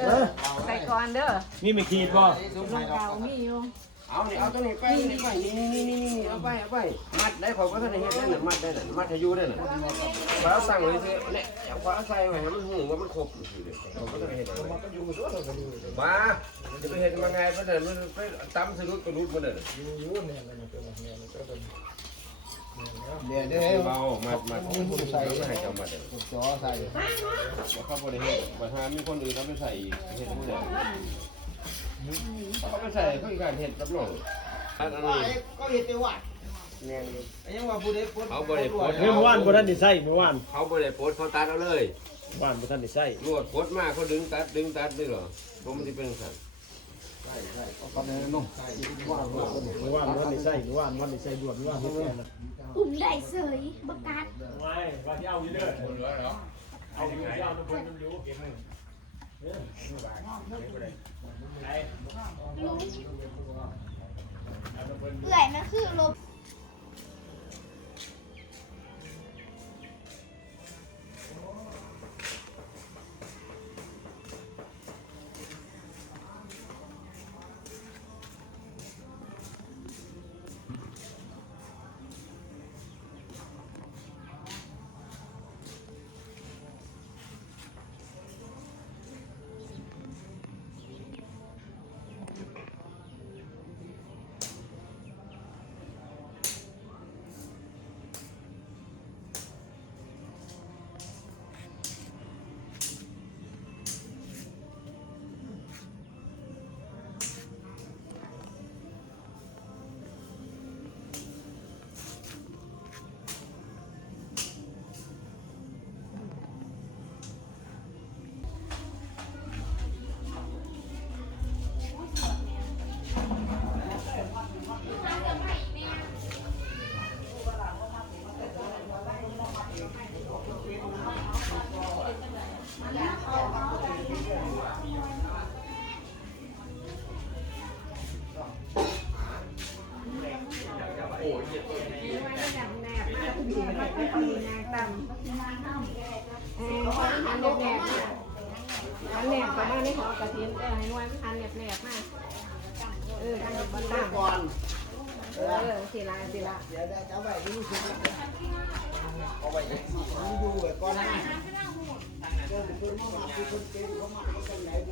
เออใส่ก่อนเด้อมีไม่ขีดบ่ลงเก่ามีอยู่เอานี่เอาตัวนี้ไปนี่ไปนี่นี่นี่นี่เอาไปเอาไปมัดได้ขอยว่าท่านได้เฮ็ดได้น่ะมัดได้น่ะมัดให้อยู่ได้น่ะขอยเอาสั่งไว้ซื่อเนี่ยเอาขอยเอาใส่ไว้ให้มันหูว่ามันครบอยู่เด้ขอยบ่ทันได้เฮ็ดมันก็อยู่ตัวก็อยู่บ้าจะไปเฮ็ดมาไงบ่ได้มันไปตำสรุดกระดุดมันน่ะ เดี๋ยวเดี๋ยวเบามัดมัดใส่ให้เจ้ามัดเด้อจอใส่บ่เข้าบ่ได้เฮ็ดบ่หามีคนอื่นเอาไปใส่เฮ็ดบ่ได้เขาไปใส่เขาอีการเฮ็ดกับน้องอันนี้ก็เห็นแต่ว่าแม่นอยู่ยังว่าผู้ใดปเขาบ่ได้ปลดเมื่อวานบ่ทันได้ใส่เมื่อวานเขาบ่ได้ปลดเขาตัดเอาเลยเมื่อวานบ่ทันได้ใส่รวดปลดมากเขาดึงตัดดึงตัดนี่เหรอผมมันสิเป็นสั่นก็แม่นุ่ม ว่าเมื่อวานบ่ทันได้ใส่เมื่อวานบ่ทันได้ใส่ด่วนเมื่อวานเฮ็ดแค่นั้นอุ่มได้เสยบักกัดไม่ว่าสิเอาอยู่เด้อเอาอยู่เอาทุกคนมันอยู่ลุงเอื่อยนะคือลบ ประเทียมเออให้นวลหันแหนบแหนบมากเออทำแบบบ้านก่อนเออสีละสีละเดี๋ยวจะไปดูสิเอาไปอยู่ก่อนนะเจอคุณมาคุณเป็นเขามาเขาเป็นไหนเ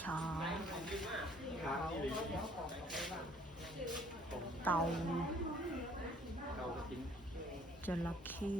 งมัดช้าเตาจระเข้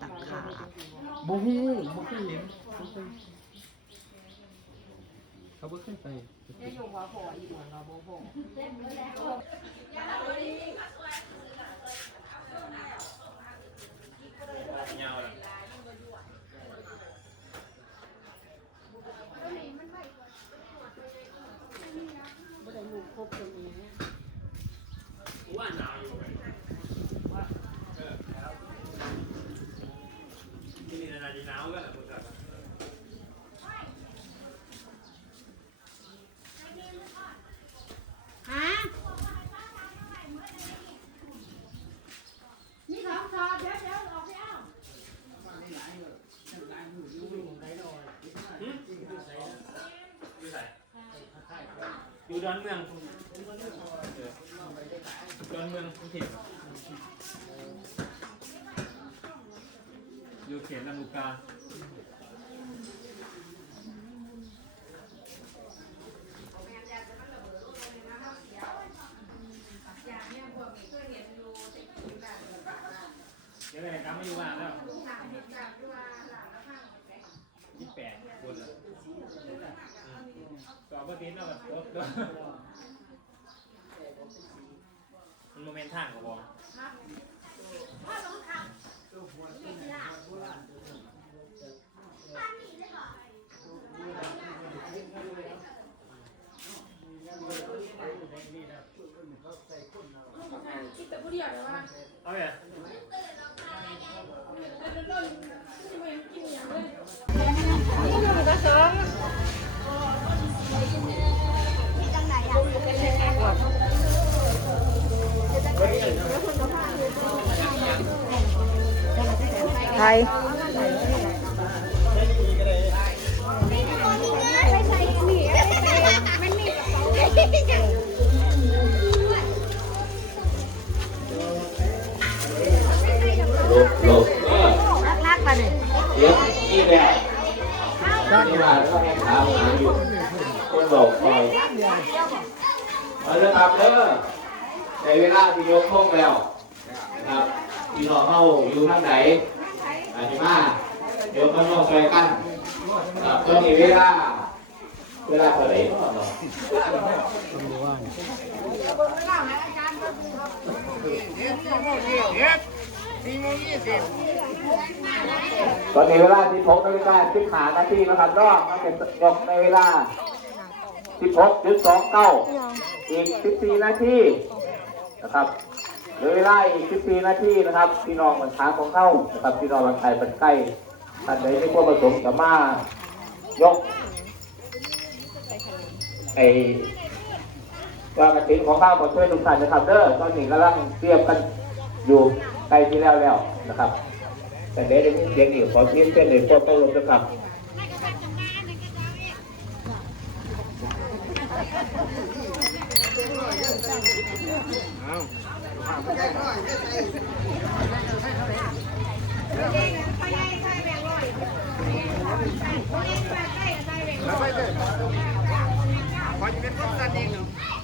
ตะขา บ่ฮู้บ่เคยเห็นเขาบ่เคยไปฮะนี่ของชอบเดี๋ยวเดี๋ยวออกไปเอาอยู่ดอน die nauwe dan moet dat. Hả? Như không sao, đéo đéo lọt đéo. Dù đoán mường Đoán mường không thể ษตรนุกาเดี๋ยวอะไรครับไม่อยู่ว่างแล้วยี่แปดคนละต่อประเด็นแล้วแบบ เอาไป ไทย ดี๋ยวนี่แหละนี่ว่าก็ให้ถามหาอยู่คนบอกคอยเอาเรื่องครับเด้อในเวลาที่ยกพงแล้วนะครับพี่น้องเข้าอยู่ทางไหนอาจจะมาเดี๋ยวข้างนอกช่วยกันครับตอนนี้เวลาเวลาเท่าไหร่เนาะ ตอนนี้เวลา16นาฬิกา15นาทีนะครับรอบมันเป็นยกในเวลา16.29อีก14นาทีนะครับเหลือเวลาอีก14นาทีนะครับพี่น้องมันช้างของเข้านะครับพี่น้องมันไทยเป็นใกล้ท่านใดที่ควรปรสงค์จะมายกไอ้ว่ากระถิ่นของข้าวขอช่วยทุกท่านนะครับเด้อตอนนี้กำลังเตรียมกันอยู่ใกล้ที่แล้วแล้วนะครับ แต่เดี๋ยวจะมีเสียงอีกขอเพียงเส้นหนึ่งก็ต้องลงนะครับเ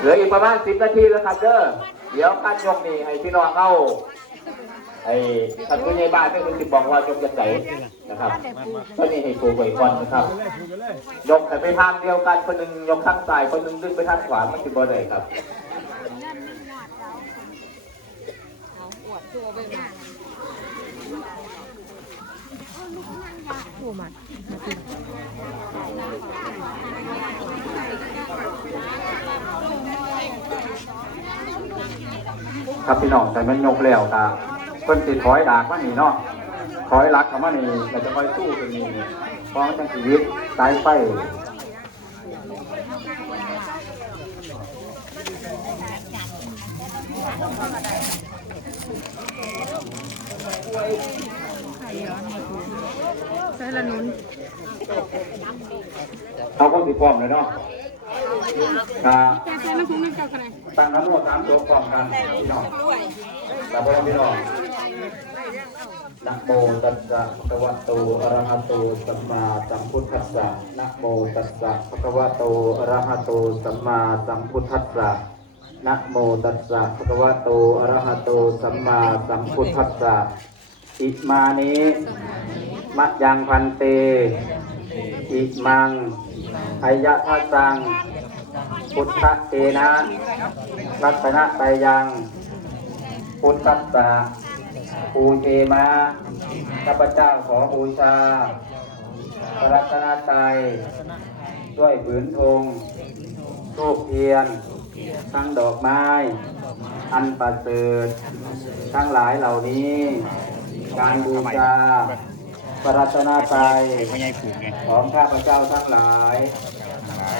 เหลืออีกประมาณ10นาทีแล้วครับเด้อ เดี๋ยวการยกนี่ให้พี่น้องเข้าไอ้ท่านผู้ใหญ่บ้านก็คือสิบบอกว่ายกจะไหนนะครับก็นี่ให้ครูไว้ก่อนนะครับ ยกแต่ไปทางเดียวกันคนหนึ่งยกข้างซ้ายคนหนึ่งดึงไปทางขวามันสิบ่ได้ครับผู้มั นครับพี่น้องแต่มันยกแล้วครับเพิ่นสิถอยดากมานี่เนาะถอยหลักเข้ามานี่ก็จะคอยสู้กันนี่เพราะมันจังชีวิตสายไฟใส่ละนุนเขาก็สิพร้อมเลยเนาะครับตั้งน้ำรวจสามตัวพร้อมกันพี่น้องแต่พร้อมพี่น้องนะโมตัสสะภะคะวะโตอะระหะโตสัมมาสัมพุทธัสสะนะโมตัสสะภะคะวะโตอะระหะโตสัมมาสัมพุทธัสสะนะโมตัสสะภะคะวะโตอะระหะโตสัมมาสัมพุทธัสสะอิมานิ มะยังพันเต อิมังอายะทัสสัง พุทธเตนะรัตนะไตยัง พุทธัสสะปูเทมาข้าพเจ้าขอบูชาพระรัตนตรัยด้วยผืนธงทูปเทียน ทั้งดอกไม้ อันประเสริฐทั้งหลายเหล่านี้ การบูชา พระรัตนตรัยไม่ใช่ผูกไงของข้าพเจ้าทั้งหลาย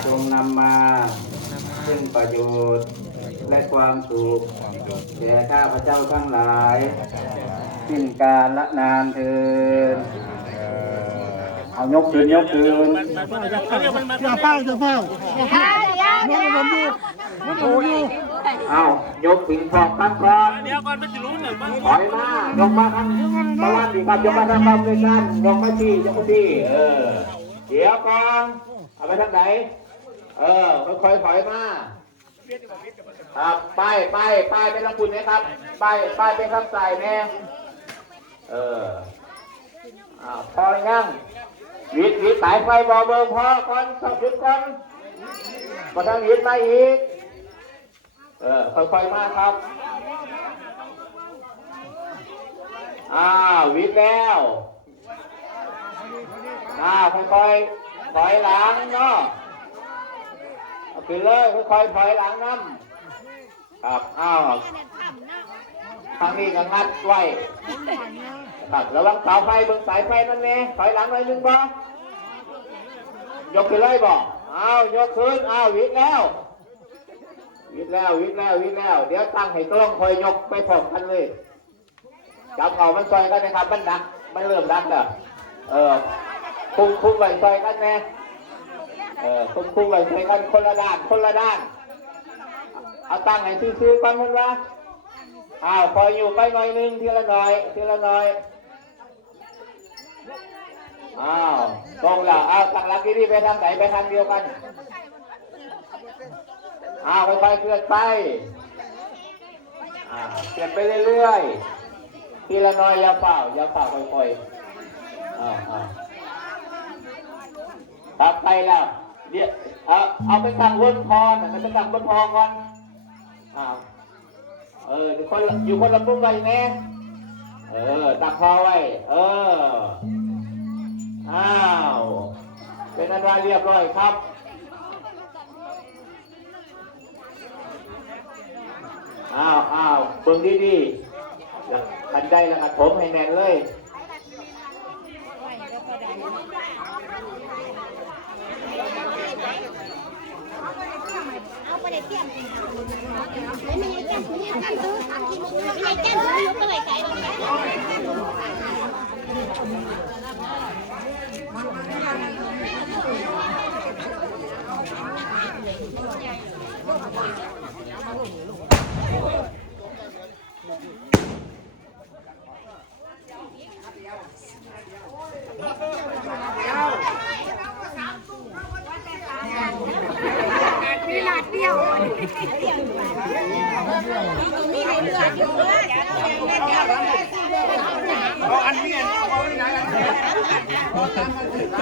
จงนำมาซึ่งประโยชน์และความสุขแก่ข้าพเจ้าทั้งหลายสิ้นกาลละนานเทินเอายกคืนยกคืนอย่าเฝ้าอย่าเฝ้าน้องผมอยู่น้องผมอยู่ เอายกถึงพร้อมกันก่อนเดี๋ยวก่อนมันจะรู้หน่อยบ้างถอยมายกมาทางตะวันดีครับยกมาทางความด้วยกันยกมาที่ยกมาที่เออเดี๋ยวก่อนเอาไปทางไหนเออค่อยๆถอยมาครับป้ายป้ายป้ายเป็นลังคุณนะครับป้ายป้ายเป็นคำใส่แน่เอออ่าพอหรือยังวิดวิดสายไฟบอเบิงพอก่อนสับหยุดก่อนมาทางวิดมาอีก เออค่อยๆมาครับ อ้าววิทย์แล้วอ้าวค่อยๆถอยหลังเนาะขึ้นเลยค่อยๆถอยหลังน้ำครับอ้าวทางนี้ก็งัดไว้ครับระวังเสาไฟเบิ่งสายไฟนั่นแน่ถอยหลังหน่อยหนึงบ่ยกขึ้นเลยบ่อ้าวยกขึ้นอ้าววิทย์แล้ว วิทย์แล้ววิทย์แล้ววิทย์แล้ว เดี๋ยวตั้งให้ตรงคอยยกไปพร้อมกันเลยจับเขามันซอยกันนะครับ มันดักมันเริ่มดักแล้วเออคุ้มคุมไว้ซอยกันแน่เออคุ้มคุมไว้ซอยกันคนละด้านคนละด้านเอาตั้งให้ซื้อๆก่อนเพิ่นว่าอ้าวคอยอยู่ไปหน่อยนึงทีละหน่อยทีละหน่อยอ้าวตรงแล้วอ้าวตั้งหลักดีๆไปทางไหนไปทางเดียวกัน อ้าวค่อยๆเคลื่อนไปอ่าเคลื่อนไปเรื่อยๆ ทีละน้อยอย่าเปล่าอย่าเปล่าค่อยๆเอาเอาครับไปแล้วเดี๋ยวเอาเอาไปตั้งบนพอนะมันจะตั้งบนพอก่อนอ้าวเอออยู่คนอยู่คนละมุมไว้แน่เออตั้งพอไว้ เออ อ้าว เป็นอันว่าเรียบร้อยครับ อ้าวอ้าวเบิ่งดีๆแล้วขันใจแล้วก็ผมให้แน่นเลยเอาไปได้เที่ยงไม่มีแก้มคุณนี่กันซื้อไม่มีแก้มคุณยกไป ไหนไกลเลยมีหลาดเดียวอ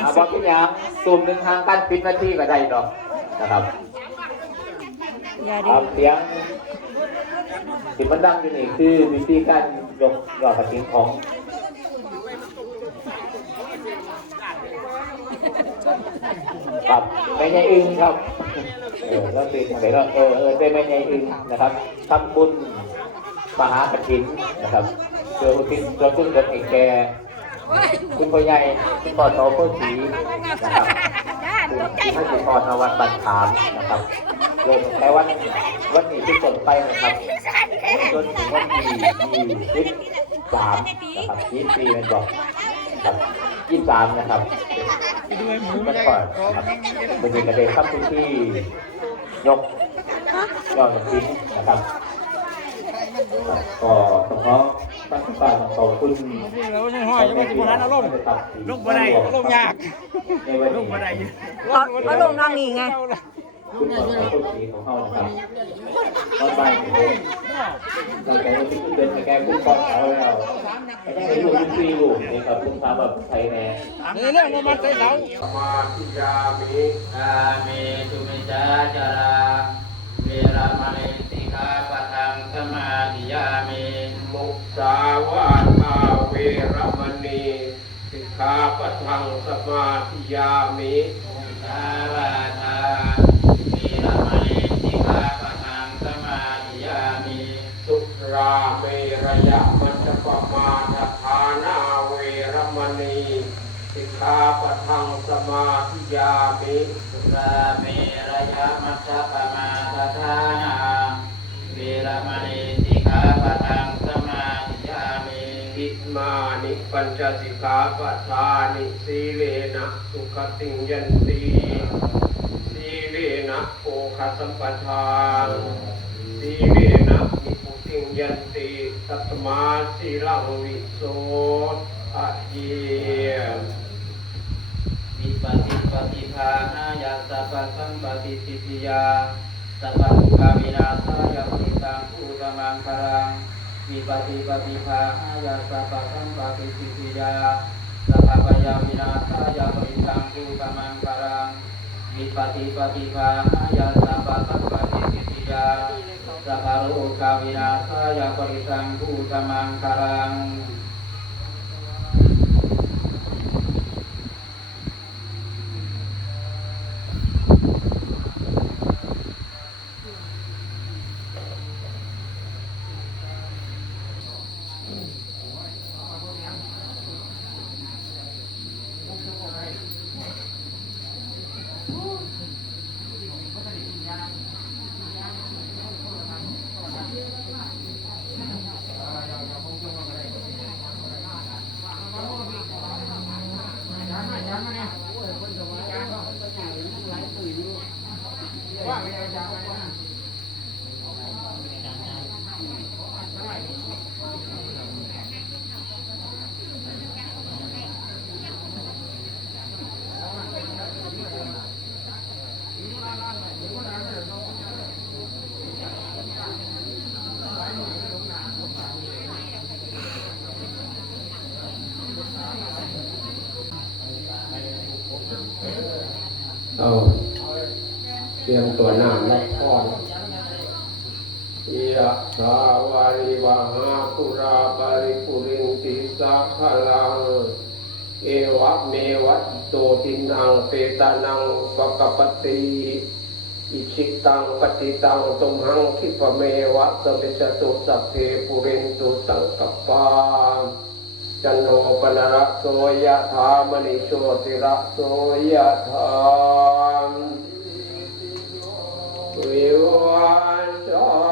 าบอกที่ยังซูมหนึ่งทางกันสิบนาทีก็ได้ดอกนะครับครับเสียง สิมันดังอยู่นี่คือวิธีการยกยอดกระถิ่นของครับไม่ใช่อึงครับเออแล้วตีทางไหนเราเออเออได้ไม่ใช่อึงนะครับทำบุญมหากระถินนะครับเพื่ออุทิศส่วนกุศลให้แกคุณพ่อใหญ่คุณพ่อโตพ่อสีนะครับท่านสุพรนวัดบัตรขามนะครับเริ่มตั้งแต่วันวันนี้ที่ตนไปนะครับ จนถึงวันที่ยี่สิบสามนะครับยี่สิบปีเป็นบอกครับยี่สิบสามนะครับมันก่อนนะครับวันนี้ก็ได้ทำพิธียกยอดทิ้งนะครับก็เฉพาะตั้งแต่ขอบคุณเราไม่ใช่ห้อยยังไม่ถึงนั้นอารมณ์ลูกบ่ไดลูกยากลูกบ่ได้เขาลงนั่งนี่ไง คุณพ่อของคนสีของเขานะครับตอนบ่ายถึงเราจะมาที่เดินไปแก้คุณพ่อเขาแล้วไม่ได้ให้ลูกที่ลูกนี่ครับคุณพาแบบไทยแน่นี่เรื่องมันใส่เราสมาธิยามิอาเมตุมิจาจาราเวรมณีสิกขาปะทังสมาธิยามิมุสาวาทาเวรมณีสิกขาปะทังสมาธิยามิสาวาทาเวรมณีสิกขาปะทังสมา ราเมรยะมัจจปมาทฐานาเวรมณีสิกขาปทังสมาธิยามิสุราเมรยะมัชฌปมาทฐานาเวรมณีสิกขาปทังสมาธิยามิอินิปัญจสิกขาปทานิสีเลนะสุขติงยันติสี โภคสัมปทานสีเลนะนิพุติงยันติตัตมาสีลังวิโสอะเยวิปัสสิปฏิภาณายาสัพพสัมปติสิทธิยาสัพพทุกขาวินาศายาปริตังอุตมังคารังวิปัสสิปฏิภาณายาสัพพสัมปติสิทธิยาสัพพยาวินาศายาปริตังอุตมังคารังวิปัสสิ ปฏิภาณายาสัพพสัมปติสิทธิยาสัพพะโลกาวินาสายาปริสังภูตมังคารัง เอาเตรียมตัวน้ำรับพรยะสาวาริวหาปุราปาริปุรินติสักขลัง เอวะเมวะโตทินังเปตานังปะกปติอิชิตังปฏิตังตุมหังคิปเมวะสมิจตุสัพเพปุเรนตุสังกปา จันโนปนระโสยะธามณิโชติระโสยะธามวิวันจันตุสั